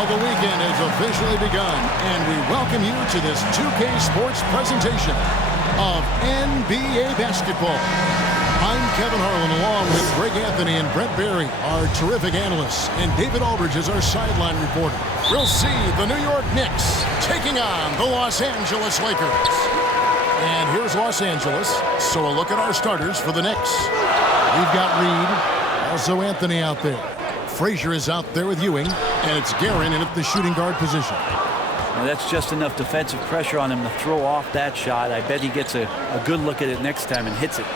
Well, the weekend has officially begun, and we welcome you to this 2K Sports presentation of NBA basketball. I'm Kevin Harlan, along with Greg Anthony and Brent Barry, our terrific analysts, and David Aldridge is our sideline reporter. We'll see the New York Knicks taking on the Los Angeles Lakers. And here's Los Angeles, so a look at our starters for the Knicks. We've got Reed, also Anthony out there. Frazier is out there with Ewing, and it's Guerin in at the shooting guard position. Well, that's just enough defensive pressure on him to throw off that shot. I bet he gets a good look at it next time and hits it.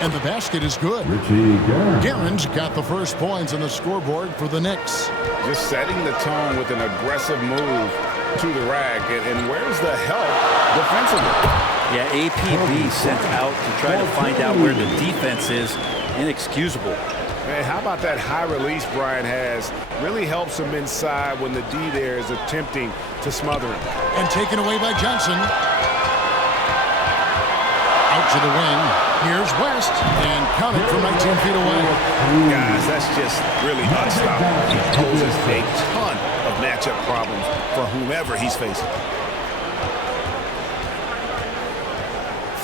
And the basket is good. Guerin's got the first points on the scoreboard for the Knicks. Just setting the tone with an aggressive move to the rack. And where's the help defensively? Yeah, APB sent out to try to find out where the defense is. Inexcusable. Man, how about that high release Brian has? Really helps him inside when the D there is attempting to smother him. And taken away by Johnson. Out to the wing. Here's West. And counted from 19 feet away. Guys, that's just really unstoppable. He poses a ton of matchup problems for whomever he's facing.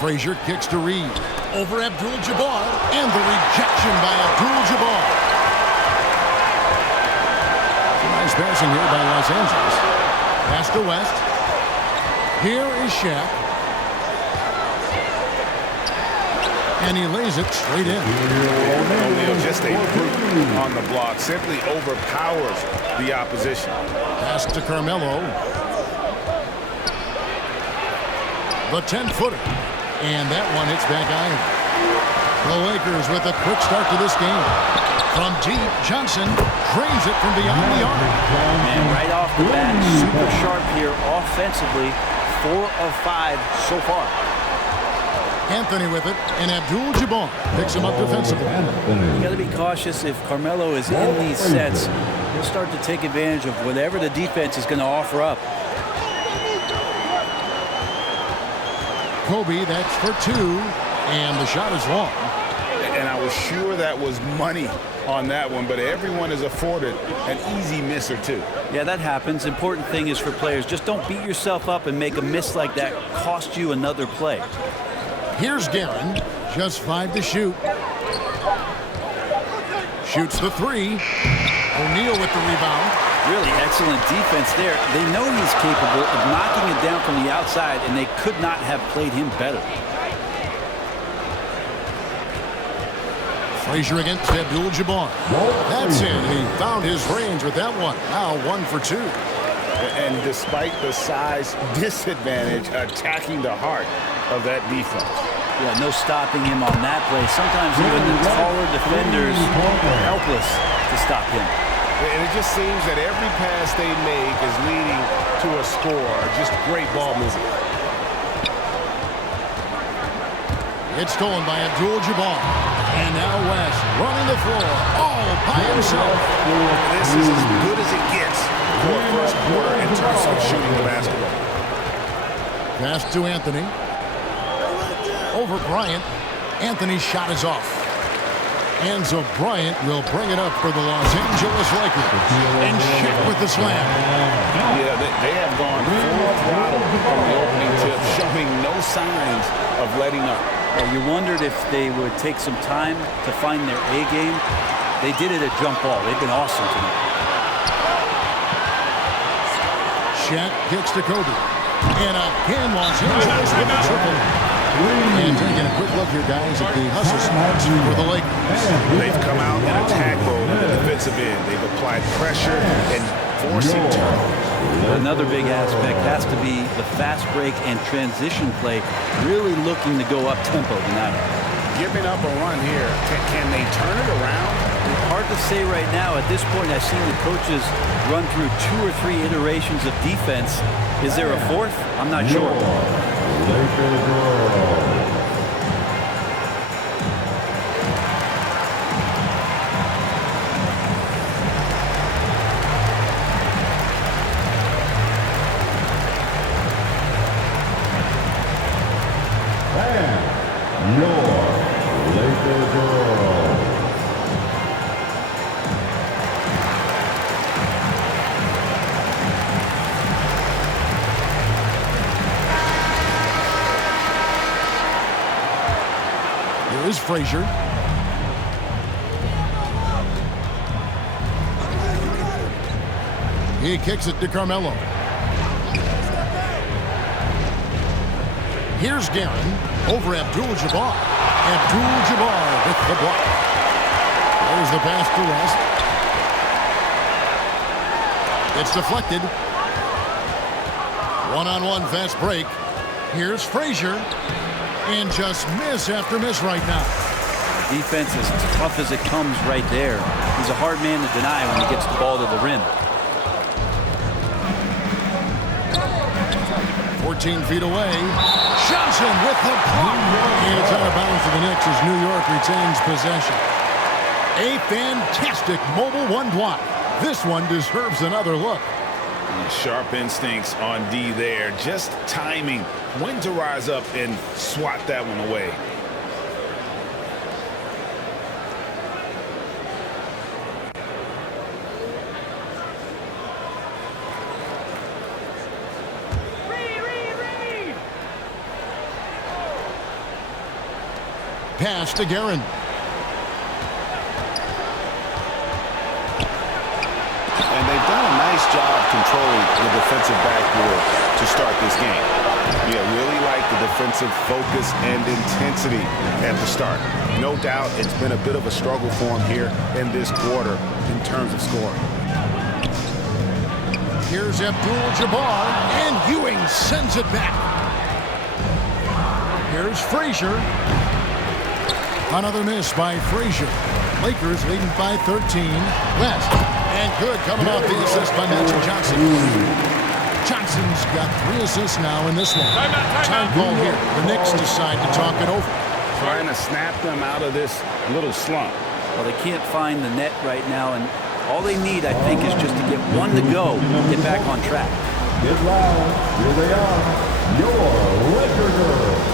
Frazier kicks to Reed. Over Abdul-Jabbar, and the rejection by Abdul-Jabbar. Nice passing here by Los Angeles. Pass to West. Here is Shaq. And he lays it straight in. O'Neal, just a brute on the block, simply overpowers the opposition. Pass to Carmelo. The 10-footer. And that one hits back iron. The Lakers with a quick start to this game. From deep, Johnson drains it from beyond the arc. And right off the bat, super sharp here offensively. 4 of 5 so far. Anthony with it, and Abdul-Jabbar picks him up defensively. You got to be cautious if Carmelo is in these sets. He'll start to take advantage of whatever the defense is going to offer up. Kobe, that's for 2, and the shot is long. And I was sure that was money on that one, but everyone is afforded an easy miss or two. Yeah, that happens. Important thing is for players, just don't beat yourself up and make a miss like that cost you another play. Here's Guerin, just 5 to shoot. Shoots the 3. O'Neal with the rebound. Really excellent defense there. They know he's capable of knocking it down from the outside, and they could not have played him better. Frazier against Abdul-Jabbar. That's it. He found his range with that one. Now 1 for 2. And despite the size disadvantage, attacking the heart of that defense. Yeah, no stopping him on that play. Sometimes even the taller defenders are helpless to stop him. And it just seems that every pass they make is leading to a score. Just great ball movement. It's stolen by Abdul-Jabbar. And now West running the floor all by himself. This is as good as it gets for a first quarter in terms of shooting the basketball. Pass to Anthony. Over Bryant. Anthony's shot is off. And so Bryant will bring it up for the Los Angeles Lakers. And Shaq with the slam. Yeah, they have gone full throttle from the opening tip, showing no signs of letting up. Well, you wondered if they would take some time to find their A game. They did it at jump ball. They've been awesome tonight. Shaq kicks to Kobe. And again, Los Angeles with a triple. And taking a quick look here, guys, at the hustle spots for the Lakers. They've come out in attack mode on the defensive end. They've applied pressure and forcing turnovers. Another big aspect has to be the fast break and transition play. Really looking to go up tempo tonight. Giving up a run here. Can they turn it around? It's hard to say right now. At this point, I've seen the coaches run through 2 or 3 iterations of defense. Is there a 4th? I'm not sure. is Frazier. He kicks it to Carmelo. Here's Guerin over Abdul-Jabbar. Abdul-Jabbar with the block. There's the pass to West. It's deflected. One-on-one fast break. Here's Frazier. And just miss after miss right now. Defense is tough as it comes right there. He's a hard man to deny when he gets the ball to the rim. 14 feet away. Johnson with the block. And it's out of bounds to the Knicks as New York retains possession. A fantastic mobile one block. This one deserves another look. Sharp instincts on D there. Just timing when to rise up and swat that one away. Pass to Guerin. And they've done a nice job controlling the defensive backboard to start this game. Yeah, really like the defensive focus and intensity at the start. No doubt it's been a bit of a struggle for him here in this quarter in terms of scoring. Here's Abdul-Jabbar, and Ewing sends it back. Here's Frazier. Another miss by Frazier. Lakers leading by 13. West. And good coming off the assist by Magic Johnson. Johnson's got 3 assists now in this one. Time call here. The Knicks decide to talk it over. Trying to snap them out of this little slump. Well, they can't find the net right now, and all they need, I think, is just to get one to go and get back on track. Get loud. Here they are. Your Laker girls.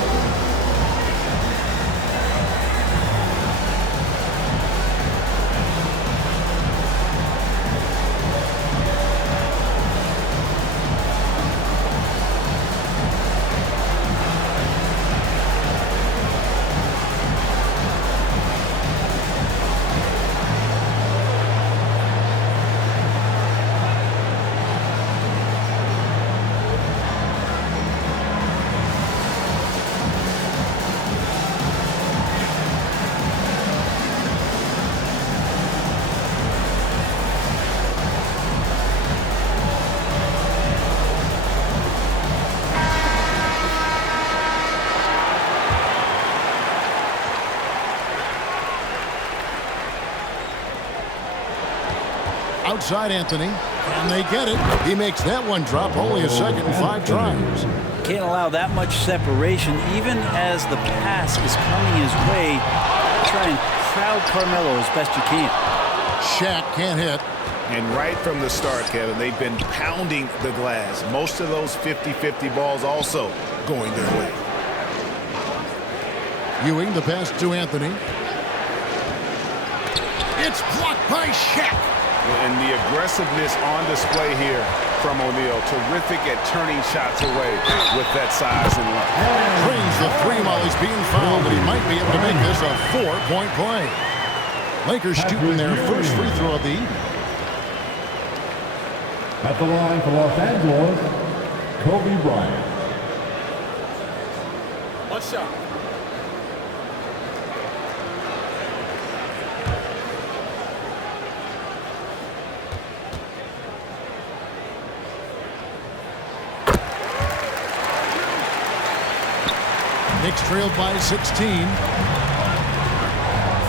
Outside Anthony, and they get it. He makes that one drop, only a second and 5 tries. Can't allow that much separation, even as the pass is coming his way. Try and crowd Carmelo as best you can. Shaq can't hit. And right from the start, Kevin, they've been pounding the glass. Most of those 50-50 balls also going their way. Ewing, the pass to Anthony. It's blocked by Shaq. And the aggressiveness on display here from O'Neal. Terrific at turning shots away with that size and length. Brings the 3 while he's being fouled, but he might be able to make this a 4-point play. Lakers shooting their first free throw of the evening. At the line for Los Angeles, Kobe Bryant. One shot. Knicks trailed by 16.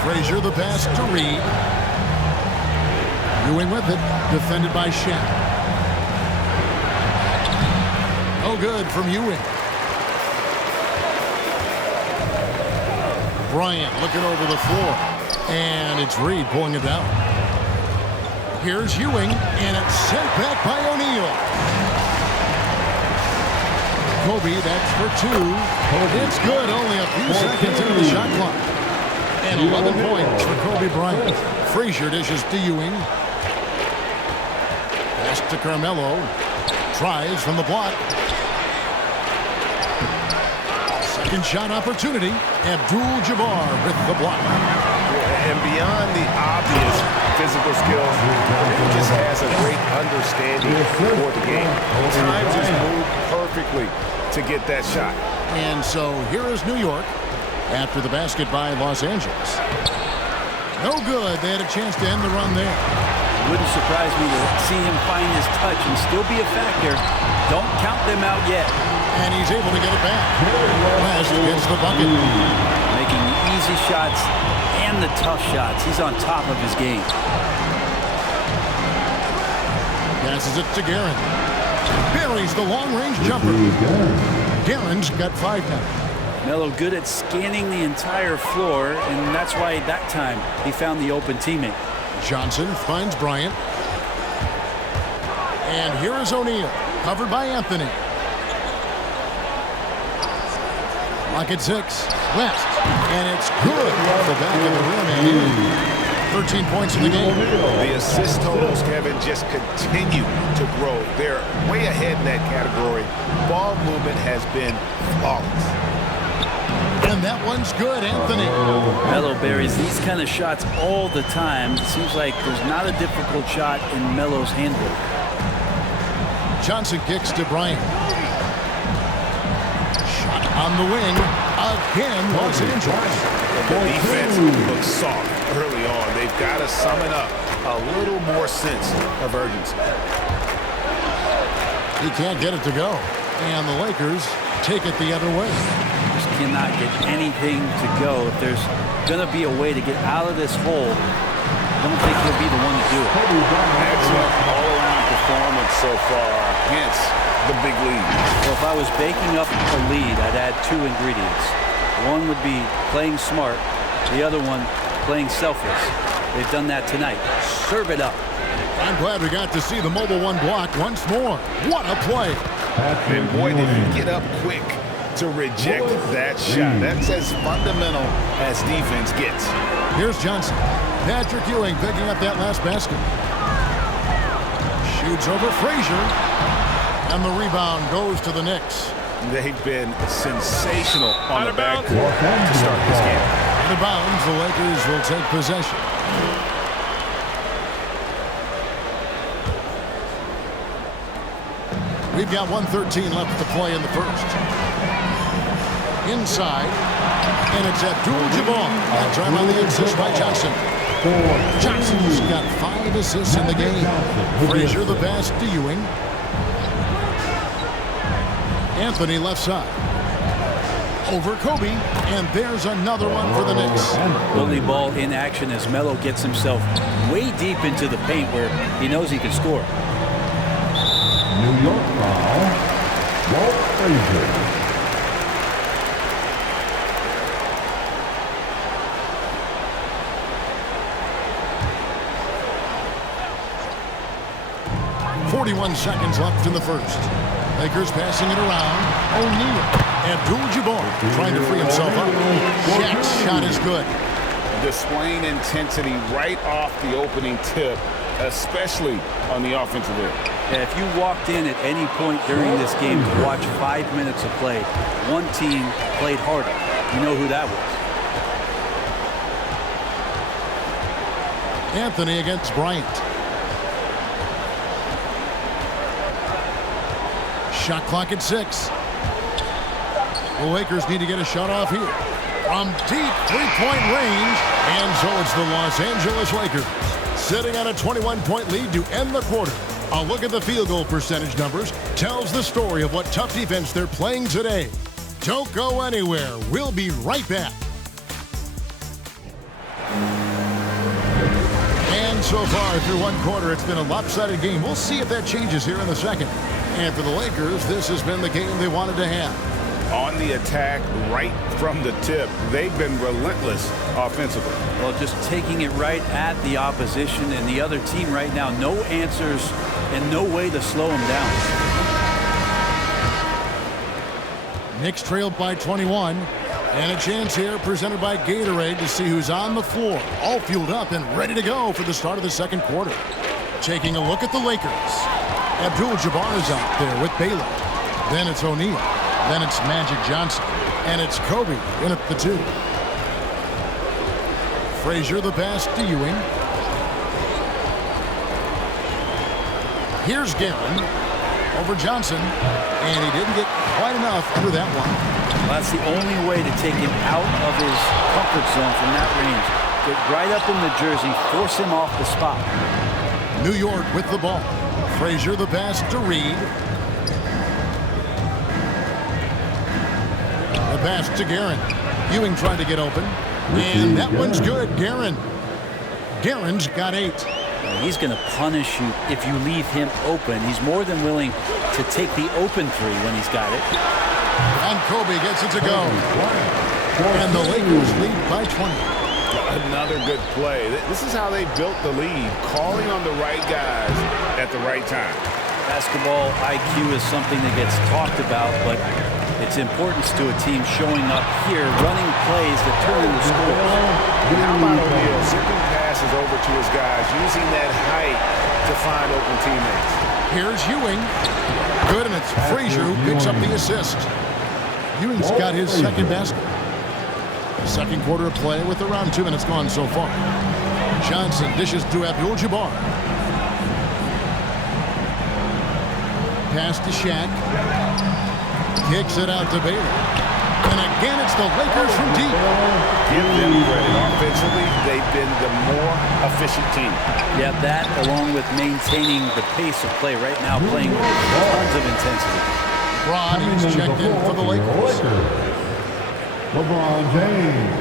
Frazier the pass to Reed. Ewing with it, defended by Shaq. No good from Ewing. Bryant looking over the floor. And it's Reed pulling it down. Here's Ewing, and it's sent back by O'Neal. Kobe, that's for 2. It's good, only a few seconds into the shot clock. And 11 points for Kobe Bryant. Frazier dishes to Ewing. Pass to Carmelo. Tries from the block. Second shot opportunity. Abdul-Jabbar with the block. And beyond the obvious physical skills, he just has a great understanding for the game. Times his move perfectly to get that shot. And so here is New York after the basket by Los Angeles. No good. They had a chance to end the run there. Wouldn't surprise me to see him find his touch and still be a factor. Don't count them out yet. And he's able to get it back. West gets the bucket. Making the easy shots and the tough shots. He's on top of his game. Passes it to Guerin. Buries the long-range jumper. Guerin's got 5 now. Melo good at scanning the entire floor, and that's why that time he found the open teammate. Johnson finds Bryant. And here is O'Neal, covered by Anthony. Lock at 6. West. And it's good off the back of the rim. And 13 points in the game. The assist totals, Kevin, just continue to grow. They're way ahead in that category. Ball movement has been flawless. And that one's good, Anthony. Melo buries these kind of shots all the time. It seems like there's not a difficult shot in Melo's handle. Johnson kicks to Bryant. Shot on the wing. Again, Los Angeles. The defense looks soft early on. They've got to summon up a little more sense of urgency. He can't get it to go. And the Lakers take it the other way. Just cannot get anything to go. If there's going to be a way to get out of this hole, I don't think he'll be the one to do it. Excellent all-around performance so far, hence the big lead. Well, if I was baking up a lead, I'd add 2 ingredients. One would be playing smart. The other one, playing selfless. They've done that tonight. Serve it up. I'm glad we got to see the mobile one block once more. What a play. And boy, did he get up quick to reject that shot. That's as fundamental as defense gets. Here's Johnson. Patrick Ewing picking up that last basket. Shoots over Frazier. And the rebound goes to the Knicks. They've been sensational on the backcourt to start this game. Out of bounds, the Lakers will take possession. We've got 1:13 left to play in the first. Inside, and it's Abdul-Jabbar. That time on the assist by Johnson. Johnson's got 5 assists in the game. Frazier the pass to Ewing. Anthony left side. Over Kobe, and there's another one for the Knicks. Only ball in action as Melo gets himself way deep into the paint where he knows he can score. New York foul, Walt Frazier. .41 seconds left in the first. Lakers passing it around. O'Neal. Abdul-Jabbar trying to free himself up. Shaq's shot is good. Displaying intensity right off the opening tip, especially on the offensive end. Yeah, if you walked in at any point during this game to watch 5 minutes of play, one team played harder. You know who that was. Anthony against Bryant. Shot clock at 6. The Lakers need to get a shot off here. From deep three-point range. And so it's the Los Angeles Lakers sitting on a 21-point lead to end the quarter. A look at the field goal percentage numbers tells the story of what tough defense they're playing today. Don't go anywhere. We'll be right back. And so far through one quarter, it's been a lopsided game. We'll see if that changes here in the second. And for the Lakers, this has been the game they wanted to have. On the attack, right from the tip, they've been relentless offensively. Well, just taking it right at the opposition and the other team right now. No answers and no way to slow them down. Knicks trailed by 21. And a chance here presented by Gatorade to see who's on the floor. All fueled up and ready to go for the start of the second quarter. Taking a look at the Lakers. Abdul-Jabbar is out there with Baylor. Then it's O'Neal. Then it's Magic Johnson. And it's Kobe in at the 2. Frazier the pass to Ewing. Here's Guerin over Johnson, and he didn't get quite enough under that one. Well, that's the only way to take him out of his comfort zone from that range. Get right up in the jersey, force him off the spot. New York with the ball. Frazier the pass to Reed. The pass to Guerin. Ewing trying to get open, and that one's good. Guerin's got 8. He's going to punish you if you leave him open. He's more than willing to take the open 3 when he's got it. And Kobe gets it to go. And the Lakers lead by 20. Another good play. This is how they built the lead, calling on the right guys at the right time. Basketball IQ is something that gets talked about, but its importance to a team showing up here, running plays that turn into scores. How about O'Neal zipping passes over to his guys, using that height to find open teammates. Here's Ewing. Good, and it's Frazier who picks up the assist. Ewing's got his second basket. Second quarter of play with around 2 minutes gone so far. Johnson dishes to Abdul-Jabbar. Pass to Shaq. Kicks it out to Baylor. And again, it's the Lakers from deep. Give them credit. Offensively, they've been the more efficient team. Yeah, that along with maintaining the pace of play right now, playing with tons of intensity. LeBron is checked in for the Lakers. LeBron James.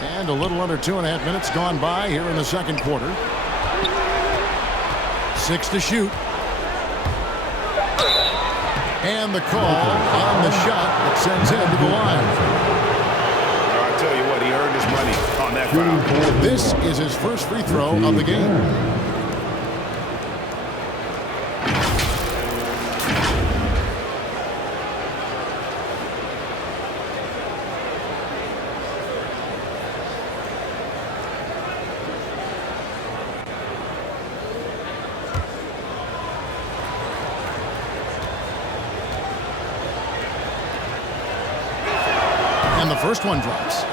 And a little under 2.5 minutes gone by here in the second quarter. 6 to shoot. And the call on the shot that sends him to the line. I'll tell you what, he earned his money on that foul. This is his first free throw of the game. And the first one drops.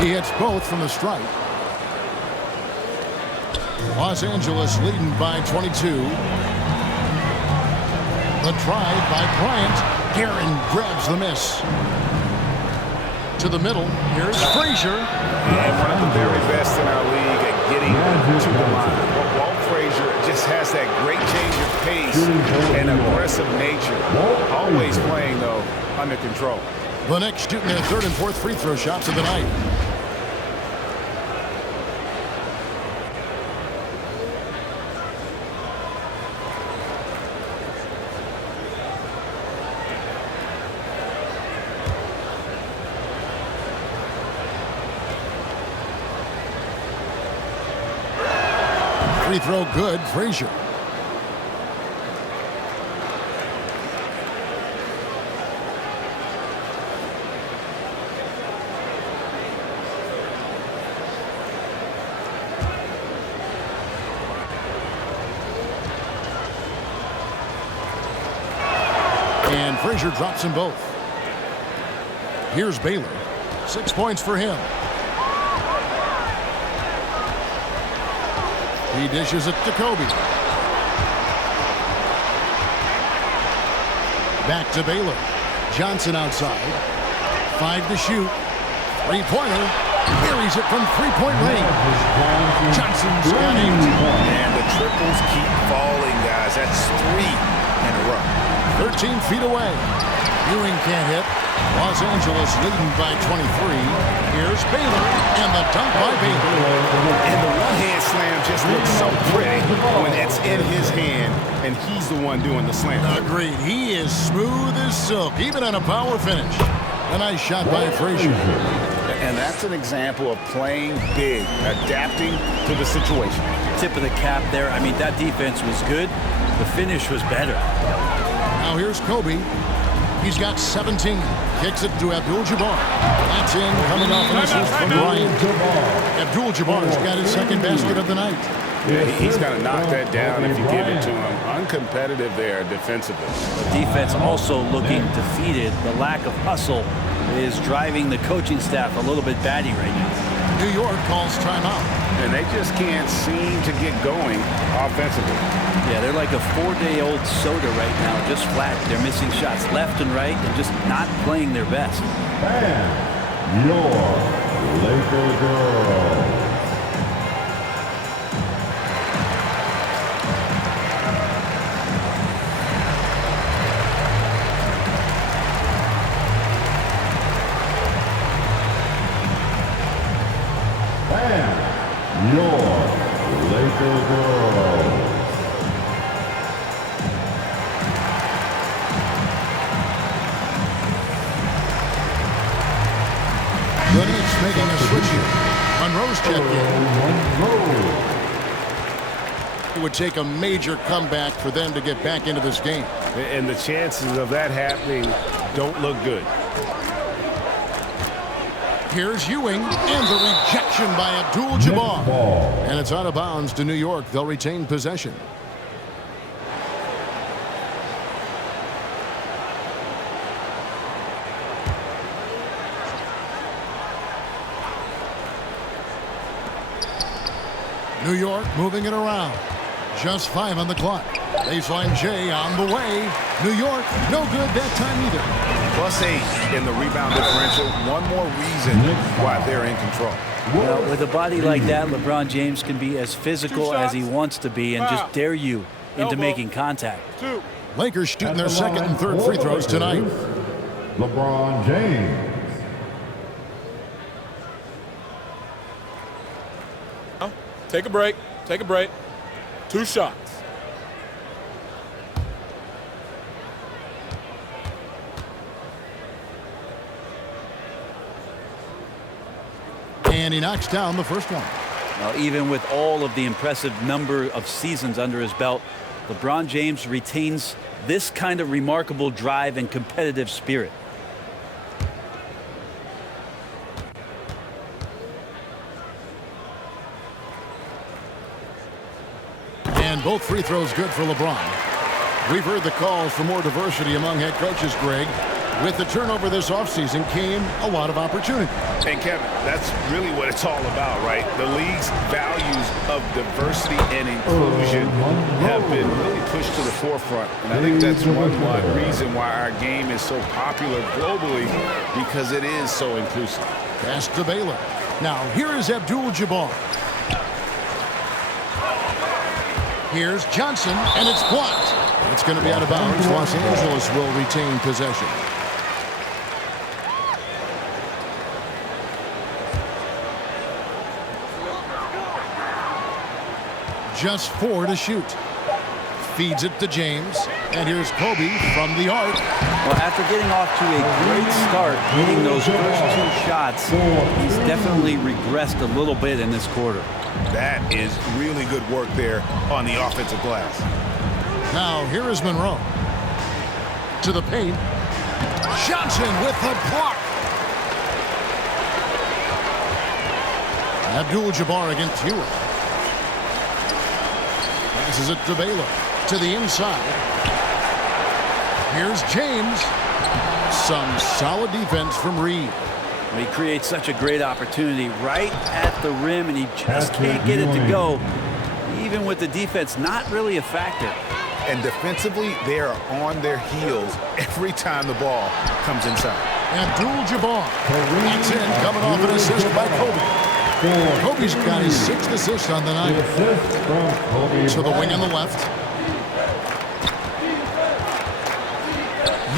He hits both from the stripe. Los Angeles leading by 22. The drive by Bryant. Guerin grabs the miss. To the middle. Here's Frazier. And one of the very best in our league at getting to the line. Walt Frazier just has that great change of pace and aggressive nature. Always playing, though, under control. The Knicks shooting their third and fourth free throw shots of the night. Free throw good, Frazier. And Frazier drops them both. Here's Baylor. 6 points for him. He dishes it to Kobe. Back to Baylor. Johnson outside. 5 to shoot. Three-pointer. Buries it from three-point range. Johnson's got 8. And the triples keep falling, guys. That's 3 in a row. 13 feet away. Ewing can't hit. Los Angeles leading by 23. Here's Baylor, and the dunk by Baylor. And the one-hand slam just looks so pretty when it's in his hand, and he's the one doing the slam. Agreed. He is smooth as silk, even on a power finish. A nice shot by Frazier. And that's an example of playing big, adapting to the situation. Tip of the cap there. I mean, that defense was good. The finish was better. Now here's Kobe. He's got 17. Kicks it to Abdul-Jabbar. That's in, coming off an assist from Ryan. Abdul-Jabbar's got his second basket of the night. Yeah, he's going to knock that down if you give it to him. Uncompetitive there defensively. The defense also looking defeated. The lack of hustle is driving the coaching staff a little bit batty right now. New York calls timeout. And they just can't seem to get going offensively. Yeah, they're like a 4-day-old soda right now, just flat. They're missing shots left and right and just not playing their best. And your Laker girls. Your Laker girls. The Knicks making a switch here. Monroe's checked in. It would take a major comeback for them to get back into this game. And the chances of that happening don't look good. Here's Ewing, and the rejection by Abdul-Jabbar. And it's out of bounds to New York. They'll retain possession. New York moving it around. Just 5 on the clock. Baseline J on the way. New York, no good that time either. +8 in the rebound differential. One more reason why they're in control. Well, with a body like that, LeBron James can be as physical as he wants to be and just dare you into making contact. Lakers shooting their second and third free throws tonight. LeBron James. Take a break. Take a break. 2 shots. And he knocks down the first one. Now, even with all of the impressive number of seasons under his belt, LeBron James retains this kind of remarkable drive and competitive spirit. And both free throws good for LeBron. We've heard the calls for more diversity among head coaches, Greg. With the turnover this offseason came a lot of opportunity. And Kevin, that's really what it's all about, right? The league's values of diversity and inclusion have been really pushed to the forefront. And I think that's one reason why our game is so popular globally, because it is so inclusive. Pass to Baylor. Now here is Abdul-Jabbar. Here's Johnson, and it's blocked. It's going to be out of bounds. Los Angeles will retain possession. Just 4 to shoot. Feeds it to James. And here's Kobe from the arc. Well, after getting off to a great start, hitting those first 2 shots, he's definitely regressed a little bit in this quarter. That is really good work there on the offensive glass. Now here is Monroe. To the paint. Johnson with the block. Abdul-Jabbar against Hewitt. Passes it to Baylor. To the inside. Here's James. Some solid defense from Reed. He creates such a great opportunity right at the rim, and he just can't get it to go. Even with the defense not really a factor. And defensively, they are on their heels every time the ball comes inside. Abdul-Jabbar. That's in, coming off an assist by Kobe. Kobe's got his 6th assist on the night. To the wing on the left.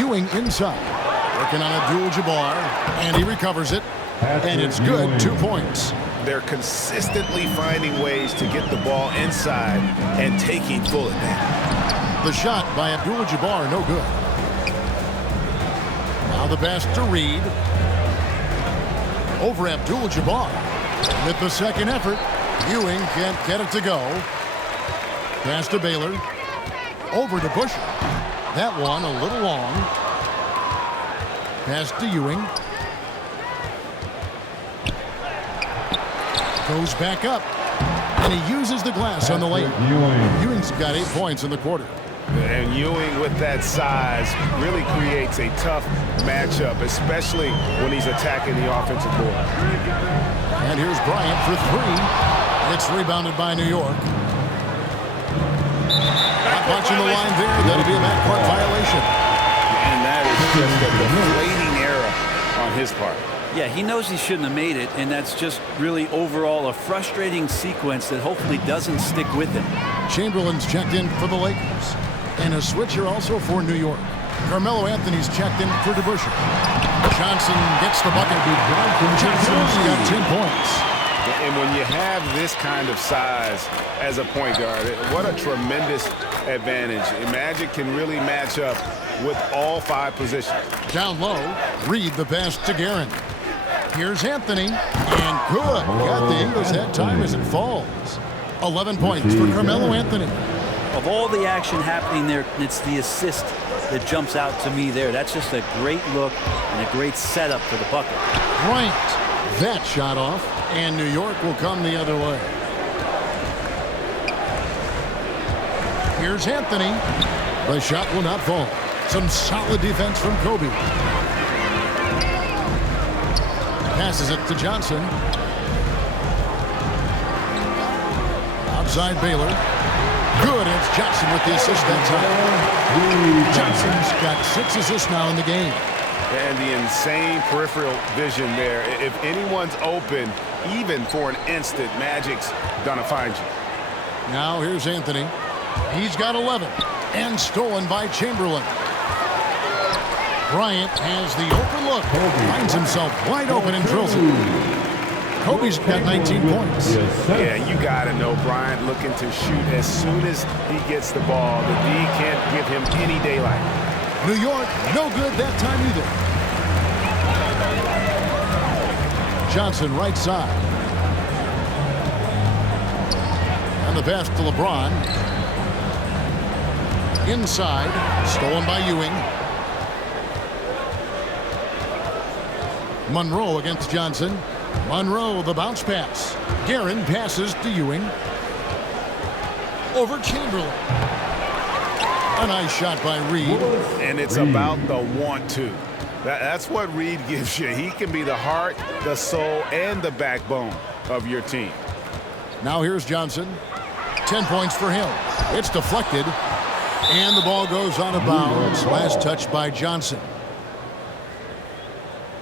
Ewing inside. Working on Abdul-Jabbar, and he recovers it, and it's good. 2 points. They're consistently finding ways to get the ball inside and taking full advantage. The shot by Abdul-Jabbar, no good. Now the pass to Reed. Over Abdul-Jabbar. With the second effort, Ewing can't get it to go. Pass to Baylor. Over to Busher. That one a little long. Pass to Ewing. Goes back up. And he uses the glass on the lane. Ewing's got 8 points in the quarter. And Ewing with that size really creates a tough matchup, especially when he's attacking the offensive board. And here's Bryant for 3. It's rebounded by New York. Not punching the line there. That'll be a backcourt violation. And that is just a deflating error on his part. Yeah, he knows he shouldn't have made it, and that's just really overall a frustrating sequence that hopefully doesn't stick with him. Chamberlain's checked in for the Lakers. And a switch here also for New York. Carmelo Anthony's checked in for DeBusschere. Johnson gets the bucket. Johnson's got 10 points. And when you have this kind of size as a point guard, what a tremendous advantage. Magic can really match up with all 5 positions. Down low, Reed the pass to Guerin. Here's Anthony, and good. Got the Ingles that time as it falls. 11 points for Carmelo Anthony. Of all the action happening there, it's the assist that jumps out to me there. That's just a great look and a great setup for the bucket. Bryant, that shot off, and New York will come the other way. Here's Anthony. The shot will not fall. Some solid defense from Kobe. Passes it to Johnson. Outside Baylor. Good. It's Johnson with the assist that time. Johnson's got 6 assists now in the game. And the insane peripheral vision there. If anyone's open, even for an instant, Magic's gonna find you. Now here's Anthony. He's got 11. And stolen by Chamberlain. Bryant has the open look. Finds himself wide open and drills it. Kobe's got 19 points. Yeah, you got to know Bryant looking to shoot as soon as he gets the ball. The D can't give him any daylight. New York, no good that time either. Johnson right side. And the pass to LeBron. Inside, stolen by Ewing. Monroe against Johnson. Monroe, the bounce pass. Guerin passes to Ewing. Over Chamberlain. A nice shot by Reed. And it's about the want-to. That's what Reed gives you. He can be the heart, the soul, and the backbone of your team. Now here's Johnson. 10 points for him. It's deflected. And the ball goes out of bounds. Last touch by Johnson.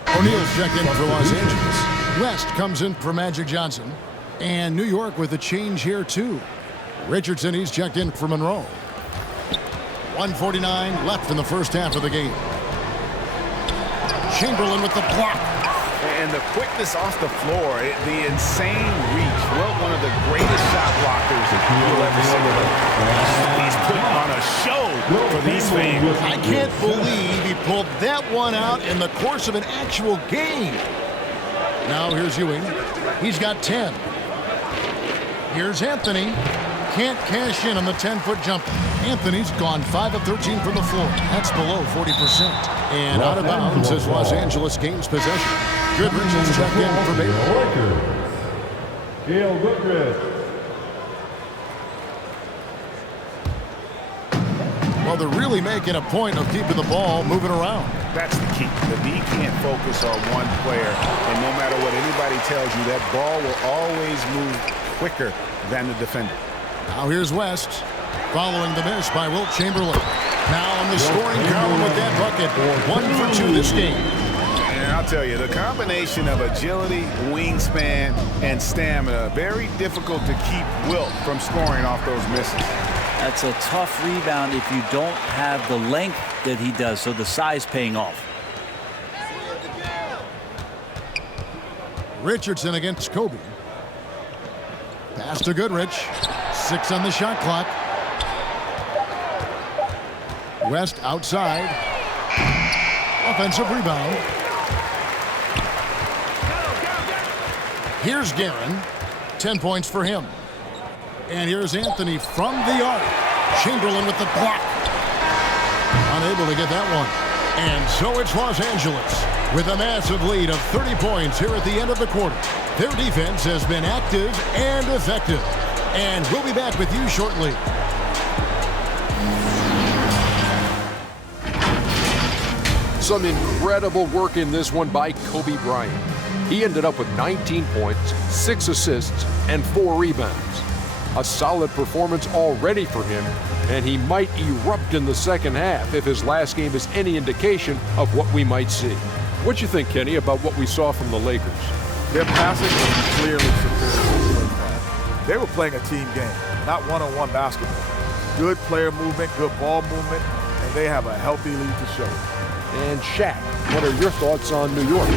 O'Neal's checked in for Los Angeles. West comes in for Magic Johnson. And New York with a change here, too. Richardson, he's checked in for Monroe. 1:49 left in the first half of the game. Chamberlain with the block. And the quickness off the floor, the insane reach. Well, one of the greatest shot blockers you'll ever see. He's put on a show for these fans. I can't believe he pulled that one out in the course of an actual game. Now here's Ewing. He's got 10. Here's Anthony. Can't cash in on the 10-foot jumper. Anthony's gone 5 of 13 from the floor. That's below 40%. And out of bounds as Los Angeles gains possession. Goodrich is checked in for Baylor. Gail Goodrich. Well, they're really making a point of keeping the ball moving around. That's the key. The D can't focus on one player, and no matter what anybody tells you, that ball will always move quicker than the defender. Now here's West, following the miss by Wilt Chamberlain. Now on the scoring column with that bucket. 1 for 2 this game. And I'll tell you, the combination of agility, wingspan, and stamina, very difficult to keep Wilt from scoring off those misses. That's a tough rebound if you don't have the length that he does, so the size paying off. Richardson against Kobe. Pass to Goodrich. 6 on the shot clock. West outside. Offensive rebound. Here's Guerin. 10 points for him. And here's Anthony from the arc. Chamberlain with the block. Unable to get that one. And so it's Los Angeles with a massive lead of 30 points here at the end of the quarter. Their defense has been active and effective. And we'll be back with you shortly. Some incredible work in this one by Kobe Bryant. He ended up with 19 points, 6 assists, and 4 rebounds. A solid performance already for him, and he might erupt in the second half if his last game is any indication of what we might see. What you think, Kenny, about what we saw from the Lakers? Their passing was clearly superior. They were playing a team game, not one-on-one basketball. Good player movement, good ball movement, and they have a healthy lead to show it. And Shaq, what are your thoughts on New York?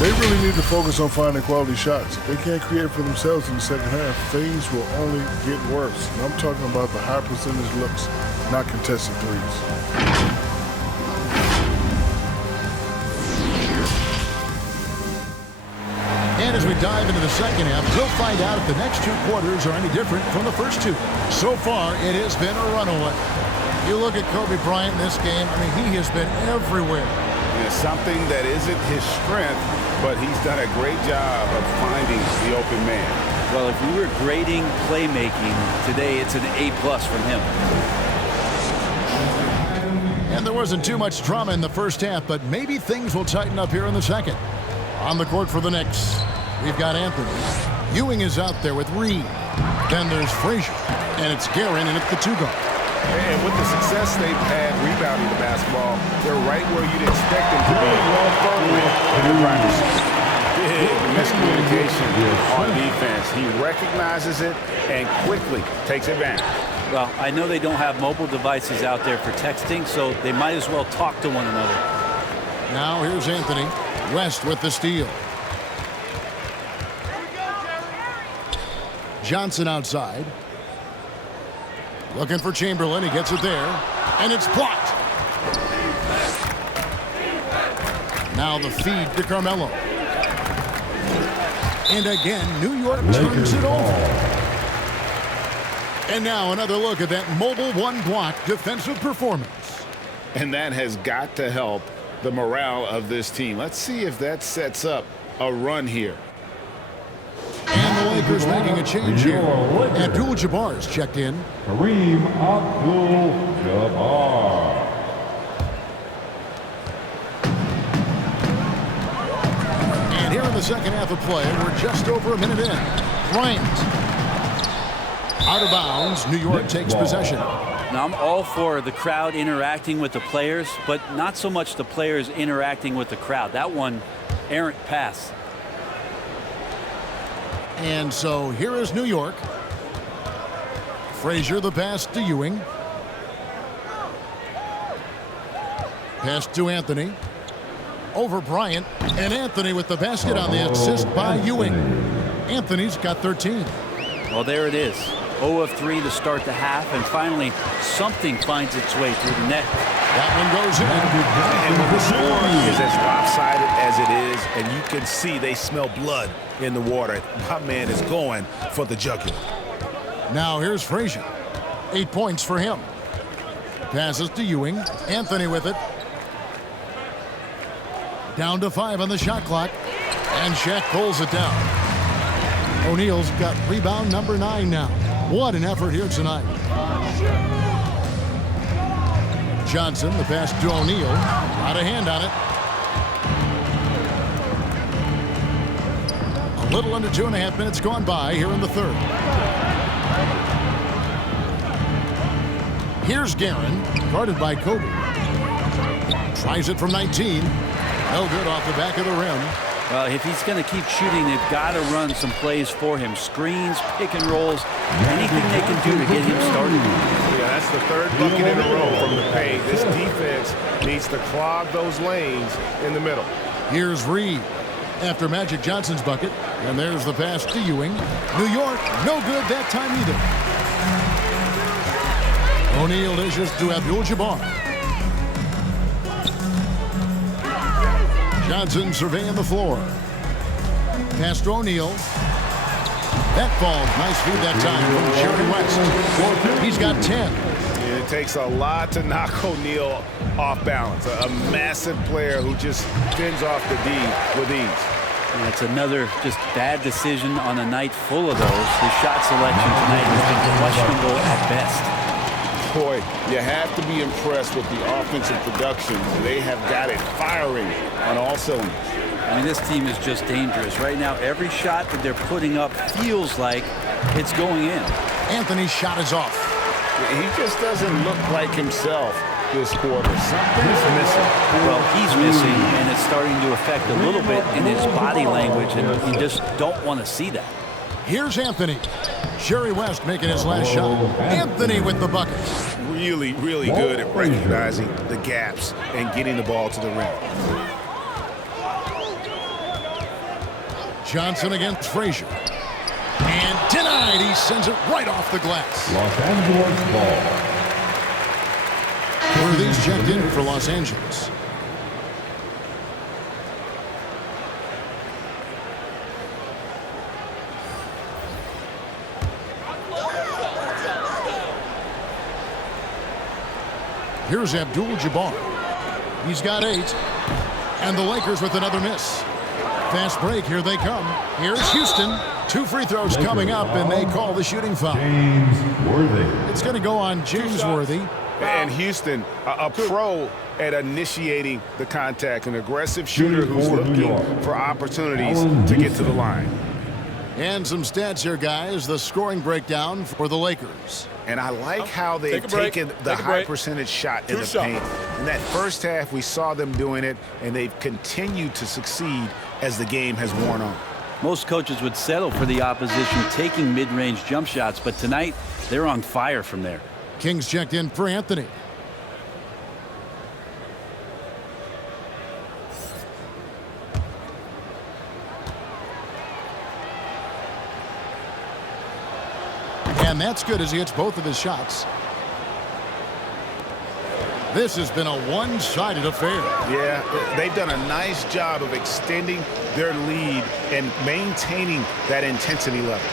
They really need to focus on finding quality shots. If they can't create for themselves in the second half, things will only get worse. And I'm talking about the high percentage looks, not contested threes. And as we dive into the second half, we'll find out if the next 2 quarters are any different from the first 2. So far, it has been a runaway. You look at Kobe Bryant in this game, I mean, he has been everywhere. It's something that isn't his strength, but he's done a great job of finding the open man. Well, if we were grading playmaking today, it's an A+ from him. And there wasn't too much drama in the first half, but maybe things will tighten up here in the second. On the court for the Knicks, we've got Anthony. Ewing is out there with Reed. Then there's Frazier, and it's Guerin in at the 2 guard. And with the success they've had rebounding the basketball, they're right where you'd expect them to be in the practice. Big miscommunication on defense. He recognizes it and quickly takes advantage. Well, I know they don't have mobile devices out there for texting, so they might as well talk to one another. Now here's Anthony. West with the steal. Johnson outside. Looking for Chamberlain. He gets it there. And it's blocked. Now the feed to Carmelo. And again, New York turns it over. And now another look at that mobile one-block defensive performance. And that has got to help the morale of this team. Let's see if that sets up a run here. And the Lakers making a change here. Abdul-Jabbar is checked in. Kareem Abdul-Jabbar. And here in the second half of play, we're just over a minute in. Bryant. Out of bounds, New York takes possession. Now, I'm all for the crowd interacting with the players, but not so much the players interacting with the crowd. That one, errant pass. And so here is New York. Frazier the pass to Ewing. Pass to Anthony. Over Bryant. And Anthony with the basket on the assist by Ewing. Anthony's got 13. Well, there it is. 0 of 3 to start the half, and finally something finds its way through the net. That one goes in. And when the score is as lopsided as it is, and you can see they smell blood in the water, my man is going for the jugular. Now here's Frazier. 8 points for him. Passes to Ewing. Anthony with it. Down to 5 on the shot clock. And Shaq pulls it down. O'Neal's got rebound number 9 now. What an effort here tonight. Johnson, the pass to O'Neal. Out of hand on it. A little under 2.5 minutes gone by here in the third. Here's Guerin, guarded by Kobe. Tries it from 19. No good off the back of the rim. Well, if he's going to keep shooting, they've got to run some plays for him. Screens, pick and rolls, anything they can do to get him started. Yeah, that's the third bucket in a row from the paint. This defense needs to clog those lanes in the middle. Here's Reed after Magic Johnson's bucket. And there's the pass to Ewing. New York, no good that time either. O'Neal dishes to Abdul-Jabbar. Johnson surveying the floor. Pass to O'Neal. That falls. Nice feed that time from Jerry West. He's got 10. It takes a lot to knock O'Neal off balance. A massive player who just fends off the D with ease. And it's another just bad decision on a night full of those. His shot selection tonight has been questionable at best. Boy, you have to be impressed with the offensive production. They have got it firing on all cylinders. I mean, this team is just dangerous. Right now, every shot that they're putting up feels like it's going in. Anthony's shot is off. He just doesn't look like himself this quarter. Something's missing. Well, he's missing, and it's starting to affect a little bit in his body language, and you just don't want to see that. Here's Anthony. Jerry West making his last shot. Anthony with the bucket. Really, really good at recognizing the gaps and getting the ball to the rim. Johnson against Frazier. And denied. He sends it right off the glass. Los Angeles ball. Worthy's checked in for Los Angeles. Here's Abdul-Jabbar. He's got 8. And the Lakers with another miss. Fast break. Here they come. Here's Houston. 2 free throws coming up, and they call the shooting foul. James Worthy. It's going to go on James Worthy. And Houston, a pro at initiating the contact, an aggressive shooter who's looking for opportunities to get to the line. And some stats here, guys. The scoring breakdown for the Lakers. And I like how they've taken the high percentage shot in the paint. In that first half, we saw them doing it, and they've continued to succeed as the game has worn on. Most coaches would settle for the opposition taking mid-range jump shots, but tonight they're on fire from there. Kings checked in for Anthony. And that's good as he hits both of his shots. This has been a one-sided affair. Yeah, they've done a nice job of extending their lead and maintaining that intensity level.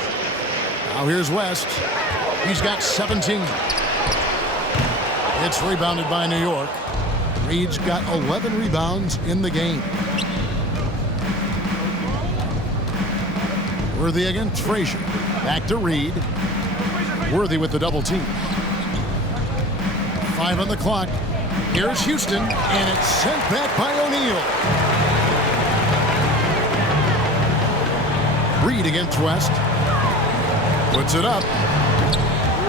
Now here's West. He's got 17. It's rebounded by New York. Reed's got 11 rebounds in the game. Worthy against Frazier. Back to Reed. Worthy with the double team. 5 on the clock. Here's Houston, and it's sent back by O'Neal. Reed against West. Puts it up.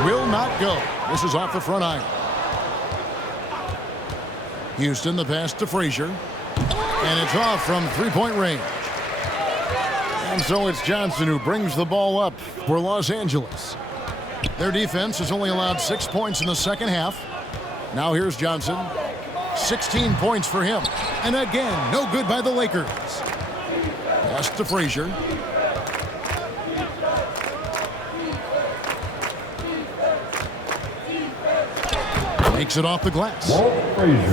Will not go. This is off the front iron. Houston, the pass to Frazier. And it's off from three-point range. And so it's Johnson who brings the ball up for Los Angeles. Their defense has only allowed 6 points in the second half. Now here's Johnson. 16 points for him. And again, no good by the Lakers. Pass to Frazier. Makes it off the glass.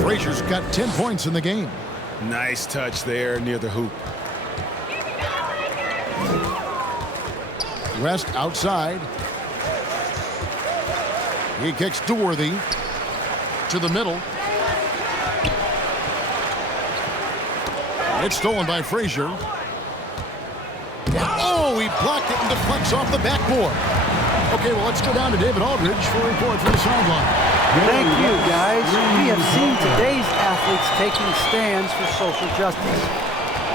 Frazier's got 10 points in the game. Nice touch there near the hoop. West outside. He kicks to Worthy. To the middle. It's stolen by Frazier. Oh, he blocked it and deflects off the backboard. Okay, well, let's go down to David Aldridge for a report from the sideline. Thank you, guys. We have seen today's athletes taking stands for social justice.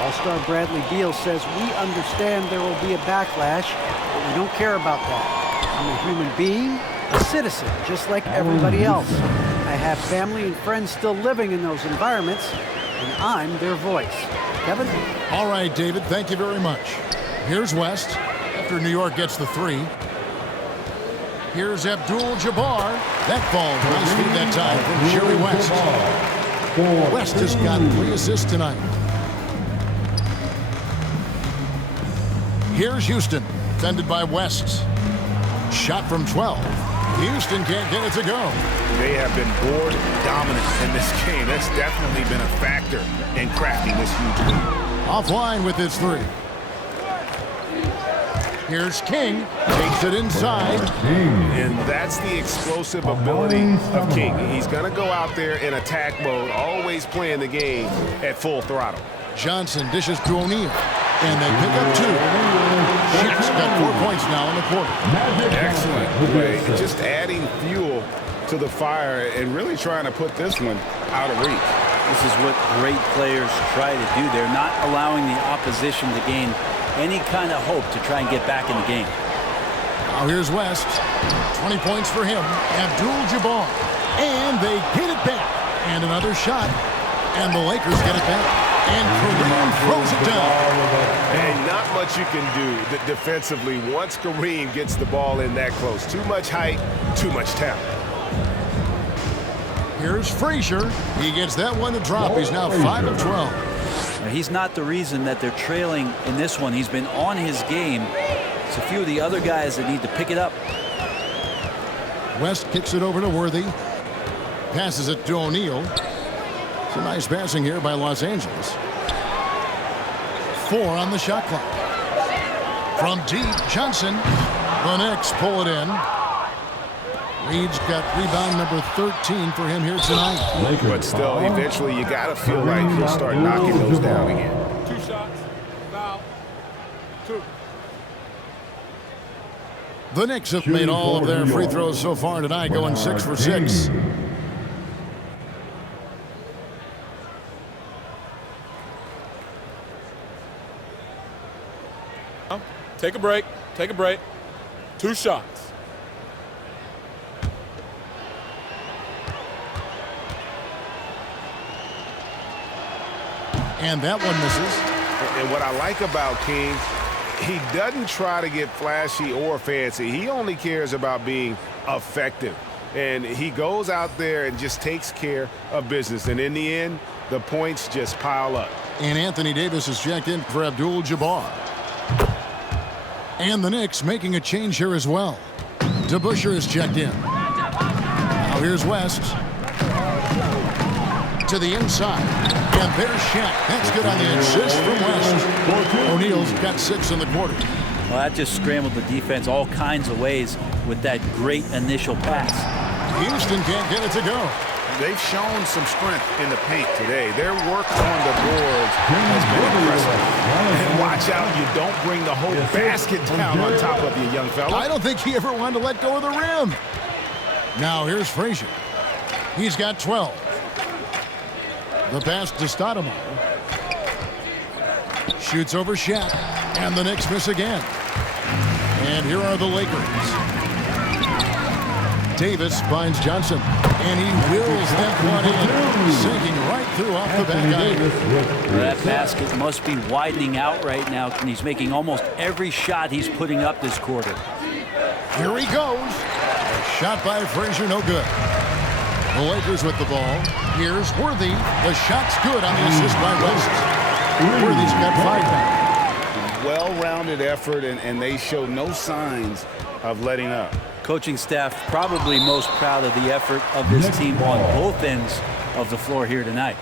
All-star Bradley Beal says, we understand there will be a backlash, but we don't care about that. I'm a human being, a citizen, just like everybody else. I have family and friends still living in those environments, and I'm their voice. Kevin? All right, David, thank you very much. Here's West after New York gets the 3. Here's Abdul-Jabbar. That ball, nice feed that time from Jerry West. West has got 3 assists tonight. Here's Houston, defended by West. Shot from 12. Houston can't get it to go. They have been board dominant in this game. That's definitely been a factor in crafting this huge lead. Offline with his 3. Here's King, takes it inside. And that's the explosive ability of King. He's going to go out there in attack mode, always playing the game at full throttle. Johnson dishes to O'Neal, and they pick up 2. Shaq's got 4 points now in the quarter. Excellent play. Just adding fuel to the fire and really trying to put this one out of reach. This is what great players try to do. They're not allowing the opposition to gain any kind of hope to try and get back in the game. Now here's West. 20 points for him. Abdul-Jabbar. And they get it back. And another shot. And the Lakers get it back. And Kareem throws it down. And not much you can do defensively once Kareem gets the ball in that close. Too much height, too much talent. Here's Frazier. He gets that one to drop. He's now 5 of 12. He's not the reason that they're trailing in this one. He's been on his game. It's a few of the other guys that need to pick it up. West kicks it over to Worthy. Passes it to O'Neal. It's a nice passing here by Los Angeles. 4 on the shot clock. From deep, Johnson. The Knicks pull it in. Reed's got rebound number 13 for him here tonight. But still, eventually, you got to feel like he'll start knocking those down again. 2 shots. Foul. 2. The Knicks have made all of their free throws so far tonight, going 6 for 6. Take a break. Take a break. 2 shots. And that one misses. And what I like about King, he doesn't try to get flashy or fancy. He only cares about being effective. And he goes out there and just takes care of business. And in the end, the points just pile up. And Anthony Davis is checked in for Abdul-Jabbar. And the Knicks making a change here as well. DeBusschere is checked in. Now here's West. To the inside. And there's Shaq. That's good on the assist from West. O'Neal's got 6 in the quarter. Well, that just scrambled the defense all kinds of ways with that great initial pass. Houston can't get it to go. They've shown some strength in the paint today. Their work on the boards has been impressive. And watch out, you don't bring the whole basket down on top of you, young fella. I don't think he ever wanted to let go of the rim. Now here's Frazier. He's got 12. The pass to Stoudemire. Shoots over Shaq. And the Knicks miss again. And here are the Lakers. Davis finds Johnson. And he wills that one in. Sinking right through off the back iron. That basket must be widening out right now. And he's making almost every shot he's putting up this quarter. Here he goes. A shot by Frazier, no good. The Lakers with the ball. Here's Worthy. The shot's good on the assist by West. Worthy's got 5 now. Well-rounded effort, and they show no signs of letting up. Coaching staff probably most proud of the effort of this team on both ends of the floor here tonight.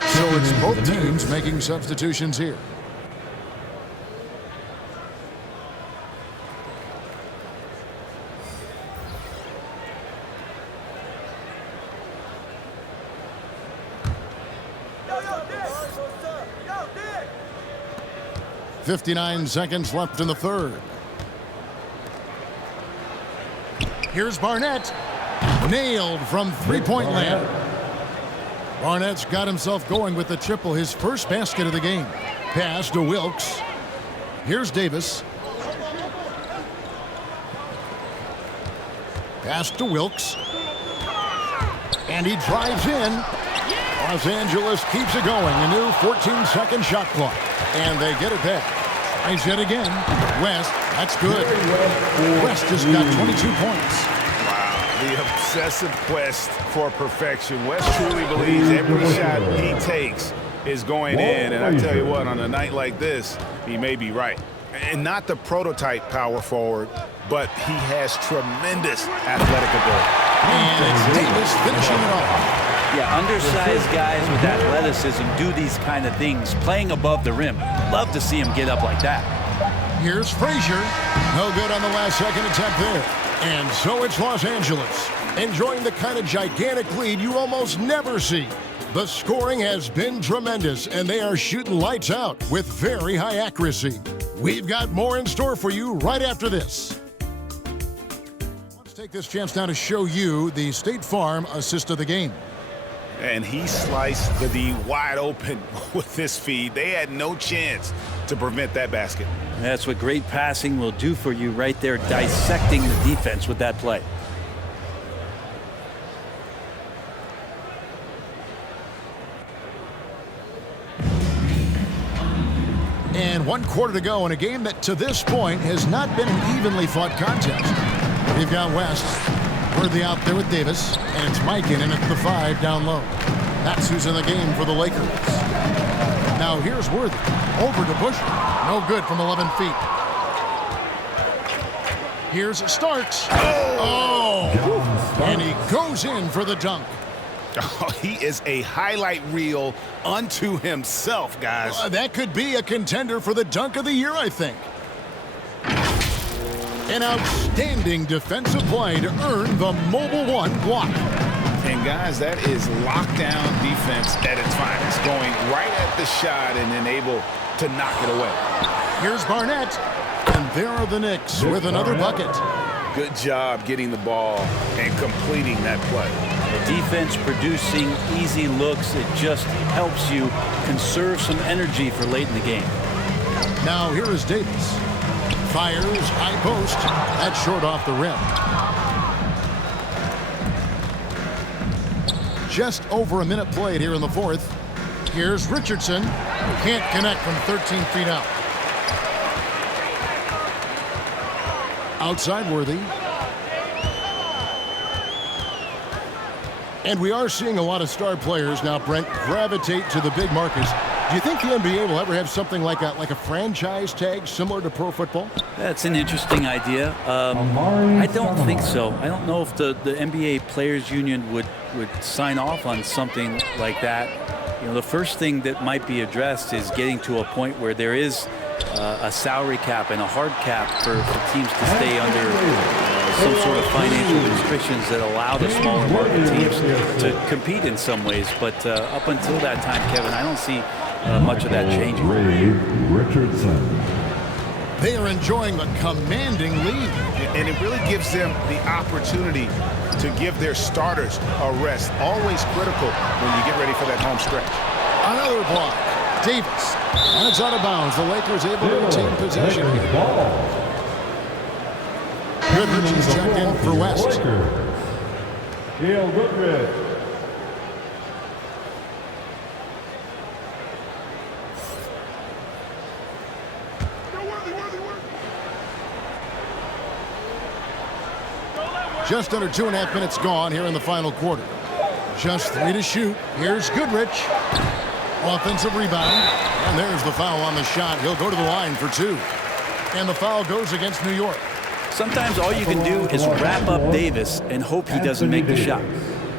So it's both teams making substitutions here. .59 seconds left in the third. Here's Barnett. Nailed from three-point land. Barnett's got himself going with the triple, his first basket of the game. Pass to Wilkes. Here's Davis. Pass to Wilkes. And he drives in. Los Angeles keeps it going. A new 14-second shot clock. And they get it back. Tries it again. West, that's good. West has got 22 points. Wow, the obsessive quest for perfection. West truly believes every shot he takes is going in. And I tell you what, on a night like this, he may be right. And not the prototype power forward, but he has tremendous athletic ability. And it's Davis finishing it off. Yeah, undersized guys with athleticism do these kind of things, playing above the rim. Love to see him get up like that. Here's Frazier. No good on the last second attempt there. And so it's Los Angeles, enjoying the kind of gigantic lead you almost never see. The scoring has been tremendous, and they are shooting lights out with very high accuracy. We've got more in store for you right after this. Let's take this chance now to show you the State Farm assist of the game. And he sliced the D wide open with this feed. They had no chance to prevent that basket. That's what great passing will do for you right there, dissecting the defense with that play. And 1 quarter to go in a game that to this point has not been an evenly fought contest. We've got West. Worthy out there with Davis, and it's Mikan in at the 5 down low. That's who's in the game for the Lakers. Now here's Worthy. Over to Busher. No good from 11 feet. Here's Starks. Oh! And he goes in for the dunk. Oh, he is a highlight reel unto himself, guys. That could be a contender for the dunk of the year, I think. An outstanding defensive play to earn the Mobile One block. And guys, that is lockdown defense at its finest, going right at the shot and then able to knock it away. Here's Barnett, and there are the Knicks with another bucket. Good job getting the ball and completing that play. The defense producing easy looks. It just helps you conserve some energy for late in the game. Now here is Davis. Fires, high post. That's short off the rim. Just over a minute played here in the fourth. Here's Richardson. Can't connect from 13 feet out. Outside Worthy. And we are seeing a lot of star players now, Brent, gravitate to the big markets. Do you think the NBA will ever have something like a franchise tag similar to pro football? That's an interesting idea. I don't think so. I don't know if the NBA Players Union would sign off on something like that. You know, the first thing that might be addressed is getting to a point where there is a salary cap and a hard cap for teams to stay under some sort of financial restrictions that allow the smaller market teams to compete in some ways. But up until that time, Kevin, I don't see much of that changing. Richardson. They are enjoying a commanding lead. And it really gives them the opportunity to give their starters a rest. Always critical when you get ready for that home stretch. Another block. Davis. And it's out of bounds. The Lakers able to retain possession. Goodrich is checked in for West. Gail Goodrich. Just under 2.5 minutes gone here in the final quarter. Just 3 to shoot. Here's Goodrich. Offensive rebound. And there's the foul on the shot. He'll go to the line for 2. And the foul goes against New York. Sometimes all you can do is wrap up Davis and hope he doesn't make the shot.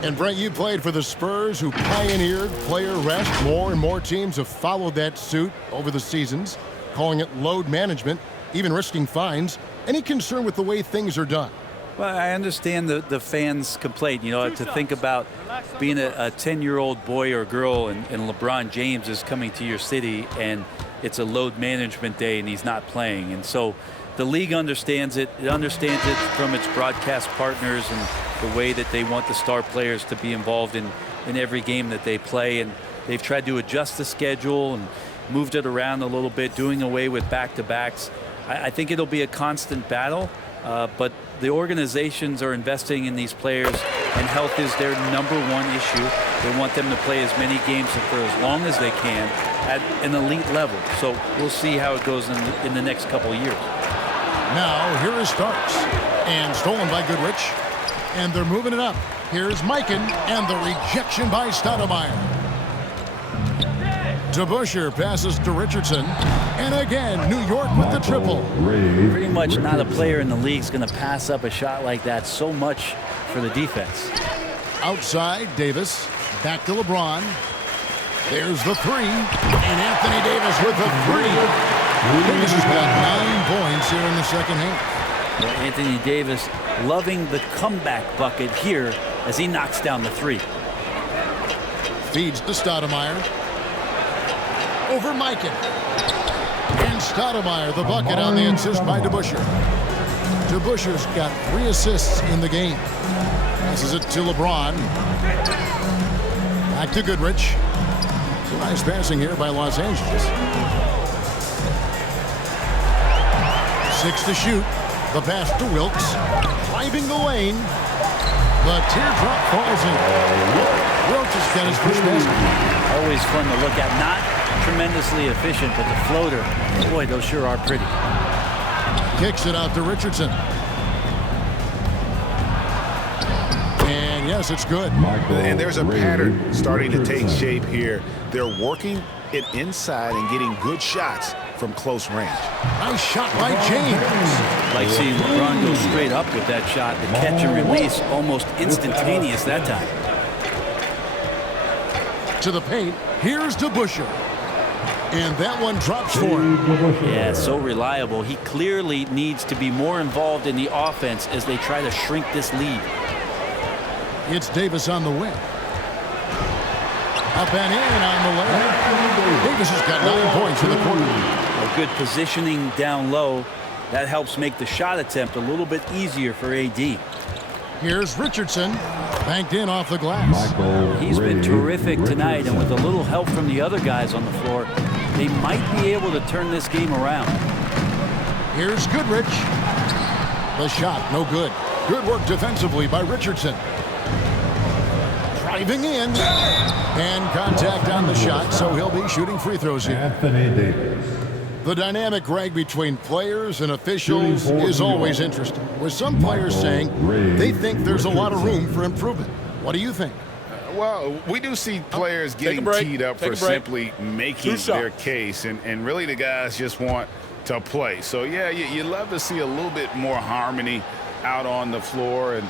And Brent, you played for the Spurs, who pioneered player rest. More and more teams have followed that suit over the seasons, calling it load management, even risking fines. Any concern with the way things are done? Well, I understand the fans' complaint. You know, to think about being a 10-year-old boy or girl and LeBron James is coming to your city and it's a load management day and he's not playing. And so the league understands it. It understands it from its broadcast partners and the way that they want the star players to be involved in every game that they play. And they've tried to adjust the schedule and moved it around a little bit, doing away with back-to-backs. I think it'll be a constant battle, but the organizations are investing in these players, and health is their #1 issue. They want them to play as many games for as long as they can at an elite level. So we'll see how it goes in the next couple of years. Now, here is Starks. And stolen by Goodrich. And they're moving it up. Here's Mikan, and the rejection by Stoudemire. To Busher, passes to Richardson. And again, New York with the triple. Pretty much not a player in the league is going to pass up a shot like that so much for the defense. Outside, Davis. Back to LeBron. There's the 3. And Anthony Davis with the 3. Davis has got 9 points here in the second half. Well, Anthony Davis loving the comeback bucket here as he knocks down the 3. Feeds to Stoudemire. Over Mikan. And Stoudemire, the bucket on the assist by DeBusschere. DeBusschere's got 3 assists in the game. Passes it to LeBron. Back to Goodrich. Nice passing here by Los Angeles. 6 to shoot. The pass to Wilkes. Driving the lane. The teardrop falls in. Wilkes has got his first basket. Always fun to look at. Not tremendously efficient, but the floater, boy, those sure are pretty. Kicks it out to Richardson. And yes, it's good. And there's a pattern starting to take shape here. They're working it inside and getting good shots from close range. Nice shot by James. Like seeing LeBron go straight up with that shot. The catch and release almost instantaneous that time. To the paint. Here's DeBusschere. And that one drops for him. Yeah, so reliable. He clearly needs to be more involved in the offense as they try to shrink this lead. It's Davis on the wing. Up and in on the layup. Davis has got 9 points in the quarter. A good positioning down low. That helps make the shot attempt a little bit easier for AD. Here's Richardson. Banked in off the glass. He's been terrific tonight, and with a little help from the other guys on the floor, they might be able to turn this game around. Here's Goodrich. The shot, no good. Good work defensively by Richardson. Driving in. And contact on the shot, so he'll be shooting free throws here. Anthony Davis. The dynamic, Greg, between players and officials is always interesting, with some players saying they think there's a lot of room for improvement. What do you think? Well, we do see players getting teed up for simply making their case, and really the guys just want to play. So, yeah, you love to see a little bit more harmony out on the floor, and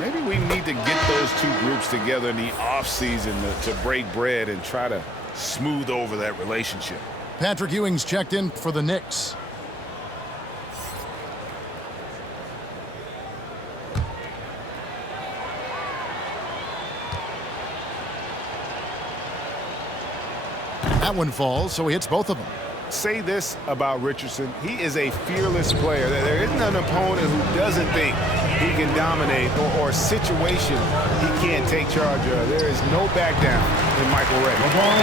maybe we need to get those two groups together in the offseason to break bread and try to smooth over that relationship. Patrick Ewing's checked in for the Knicks. That one falls, so he hits both of them. Say this about Richardson. He is a fearless player. There isn't an opponent who doesn't think he can dominate or a situation he can't take charge of. There is no back down in Michael Ray.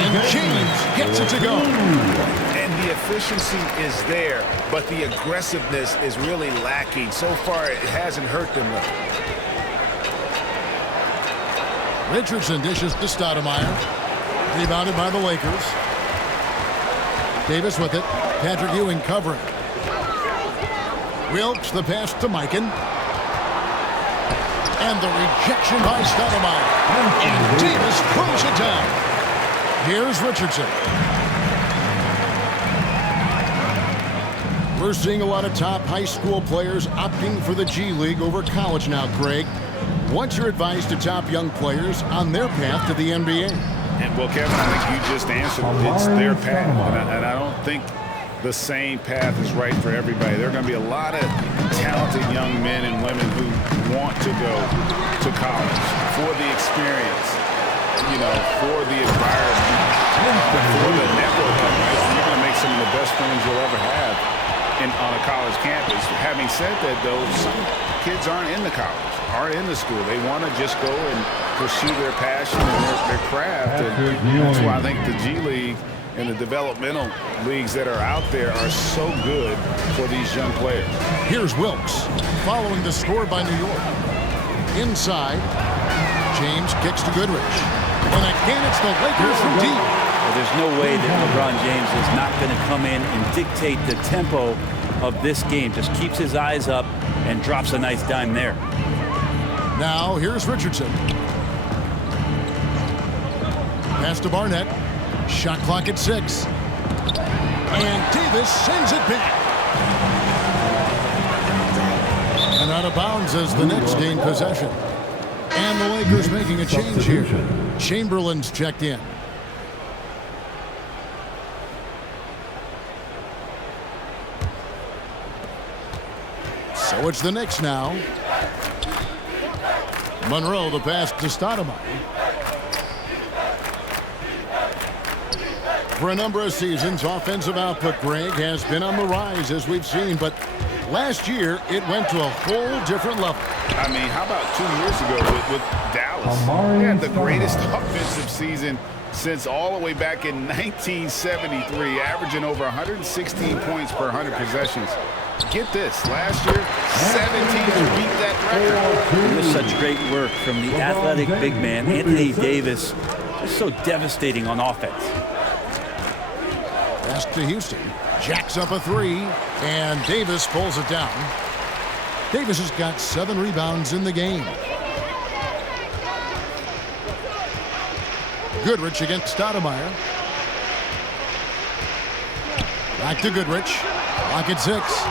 And James gets it to go. And the efficiency is there, but the aggressiveness is really lacking. So far, it hasn't hurt them though. Richardson dishes to Stoudemire. Rebounded by the Lakers. Davis with it. Patrick Ewing covering. Wilkes the pass to Mikan. And the rejection by Stoudemire. And Davis throws it down. Here's Richardson. We're seeing a lot of top high school players opting for the G League over college now, Craig. What's your advice to top young players on their path to the NBA? And, well, Kevin, I think you just answered it. It's their path, and I don't think the same path is right for everybody. There are going to be a lot of talented young men and women who want to go to college for the experience, you know, for the environment, for the networking. Right? You're going to make some of the best friends you'll ever have on a college campus. Having said that, though, some kids aren't in the college, aren't in the school. They want to just go and pursue their passion and their craft. And that's why I think the G League and the developmental leagues that are out there are so good for these young players. Here's Wilkes following the score by New York. Inside, James kicks to Goodrich. And again, it's the Lakers from deep. Well, there's no way that LeBron James is not going to come in and dictate the tempo of this game. Just keeps his eyes up and drops a nice dime there. Now, here's Richardson. Pass to Barnett. Shot clock at 6. And Davis sends it back. And out of bounds as the Knicks gain possession. And the Lakers making a change here. Chamberlain's checked in. So it's the Knicks now. Monroe, the pass to Stoudemire. For a number of seasons, offensive output, Greg, has been on the rise, as we've seen, but last year it went to a whole different level. I mean, how about 2 years ago with Dallas? They had the greatest offensive season since all the way back in 1973, averaging over 116 points per 100 possessions. Get this, last year, 7 teams beat that record. It was such great work from the athletic big man, Anthony Davis. Just so devastating on offense. Pass to Houston. Jacks up a three, and Davis pulls it down. Davis has got 7 rebounds in the game. Goodrich against Stoudemire. Back to Goodrich. Lock at 6.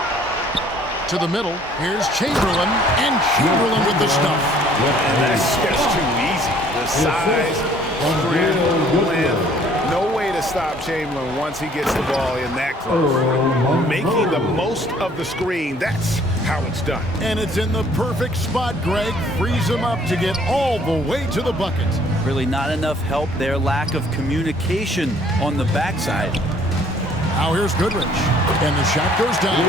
To the middle. Here's Chamberlain, and Chamberlain with the stuff. And that's just too easy. The size, strength, length. No way to stop Chamberlain once he gets the ball in that close. Making the most of the screen, that's how it's done. And it's in the perfect spot, Greg. Frees him up to get all the way to the bucket. Really not enough help there. Lack of communication on the backside. Now here's Goodrich, and the shot goes down.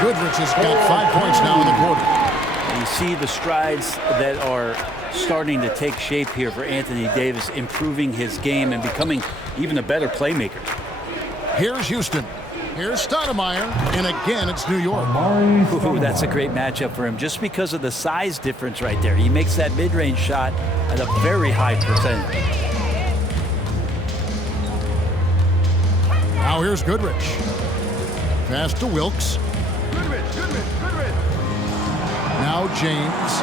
Goodrich has got 5 points now in the quarter. And you see the strides that are starting to take shape here for Anthony Davis, improving his game and becoming even a better playmaker. Here's Houston. Here's Stoudemire, and again it's New York. Ooh, that's a great matchup for him just because of the size difference right there. He makes that mid-range shot at a very high percentage. Now here's Goodrich. Pass to Wilkes. Goodrich. Now James.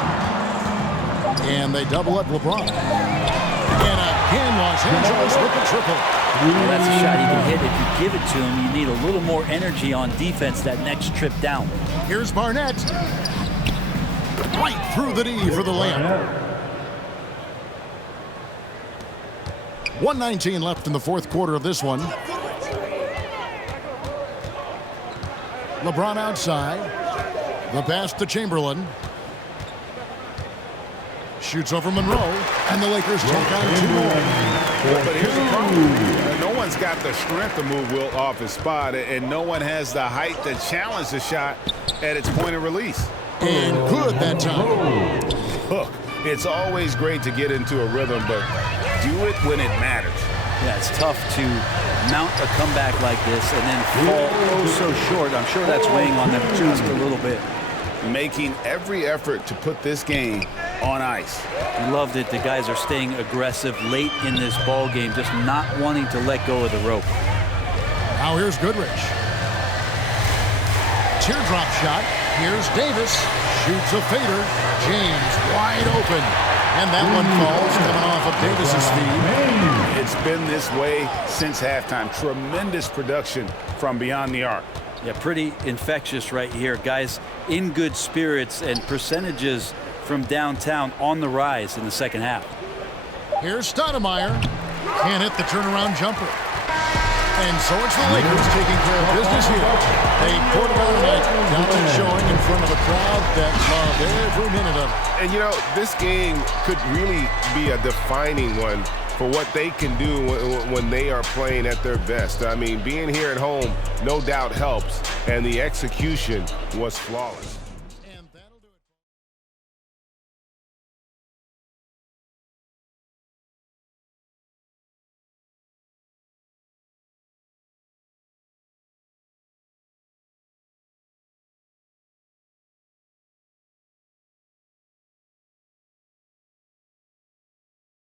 And they double up LeBron. And again, Los Angeles with the triple. Well, that's a shot he can hit. If you give it to him, you need a little more energy on defense that next trip down. Here's Barnett. Right through the knee for the layup. 1:19 left in the fourth quarter of this one. LeBron outside. The pass to Chamberlain. Shoots over Monroe, and the Lakers take on 2 more. But here's the problem. No one's got the strength to move Wilt off his spot, and no one has the height to challenge the shot at its point of release. And good that time. Look, it's always great to get into a rhythm, but do it when it matters. Yeah, it's tough to mount a comeback like this and then fall so short. I'm sure that's weighing on them just a little bit. Making every effort to put this game on ice. I loved it. The guys are staying aggressive late in this ball game, just not wanting to let go of the rope. Now here's Goodrich. Teardrop shot. Here's Davis. Shoots a fader. James wide open. And that one falls, coming off of Davis's feed. It's been this way since halftime. Tremendous production from beyond the arc. Yeah, pretty infectious right here. Guys in good spirits and percentages from downtown on the rise in the second half. Here's Stoudemire. Can't hit the turnaround jumper. And so it's the Lakers taking care of business here. A quarter-mile night, dominant showing in front of a crowd that loved every minute of it. And, you know, this game could really be a defining one for what they can do when they are playing at their best. I mean, being here at home, no doubt helps, and the execution was flawless.